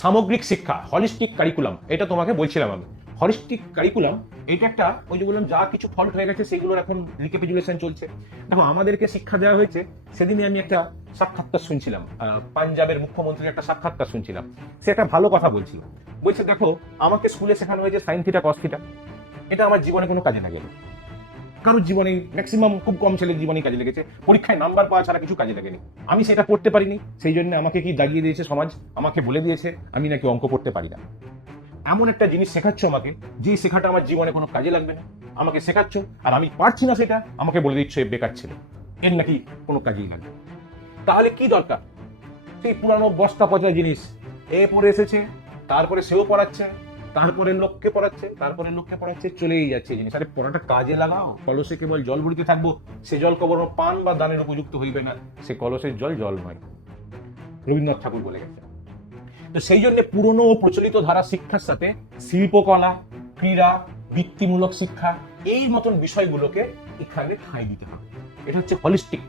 সামগ্রিক শিক্ষা, holistic curriculum, এটা তোমাকে বলছিলাম আমি। হলিস্টিক কারিকুলাম এটা একটা, ওই যে বললাম যা কিছু ফল্ট হয়ে গেছে সেগুলোর এখন রিক্যাপিচুলেশন চলছে। দেখো আমাদেরকে শিক্ষা দেওয়া হয়েছে, সেদিনে আমি একটা সাক্ষাৎকার শুনছিলাম, পাঞ্জাবের মুখ্যমন্ত্রীর একটা সাক্ষাৎকার শুনছিলাম। সে একটা ভালো কথা বলছিল, বলছে দেখো আমাকে স্কুলে শেখানো হয়েছে সাইন থিটা কস থিটা, এটা আমার জীবনে কোনো কাজে না গেল, কারোর জীবনে ম্যাক্সিমাম খুব কম ছেলের জীবনে কাজে লেগেছে, পরীক্ষায় নাম্বার পাওয়া ছাড়া কিছু কাজে লাগেনি। আমি সেটা পড়তে পারিনি, সেই জন্য আমাকে কি দাগিয়ে দিয়েছে সমাজ, আমাকে বলে দিয়েছে আমি নাকি অঙ্ক পড়তে পারি না। এমন একটা জিনিস শেখাচ্ছ আমাকে, যে শেখাটা আমার জীবনে কোনো কাজে লাগবে না, আমাকে শেখাচ্ছ আর আমি পারছি না সেটা, আমাকে বলে দিচ্ছ এ বেকার ছেলে, এর নাকি কোনো কাজেই লাগবে। তাহলে কি দরকার? সেই পুরানো বস্তা পচা জিনিস এ পড়ে এসেছে, তারপরে সেও পড়াচ্ছে, তারপরে লোককে পড়াচ্ছে, তারপরে লোককে পড়াচ্ছে, চলেই যাচ্ছে জিনিস। আরে পড়াটা কাজে লাগাও, কলসে কেবল জল ভরিতে থাকবো, সে জল কবর পান বা দানের উপযুক্ত হইবে না, সে কলসের জল জল নয়, রবীন্দ্রনাথ ঠাকুর বলে গেছে। তো সেই জন্য পুরনো ও প্রচলিত ধারা শিক্ষার সাথে শিল্পকলা, ক্রীড়া, বৃত্তিমূলক শিক্ষা, এই মতন বিষয়গুলোকে এখানে ঠাঁই দিতে হবে। এটা হচ্ছে হলিস্টিক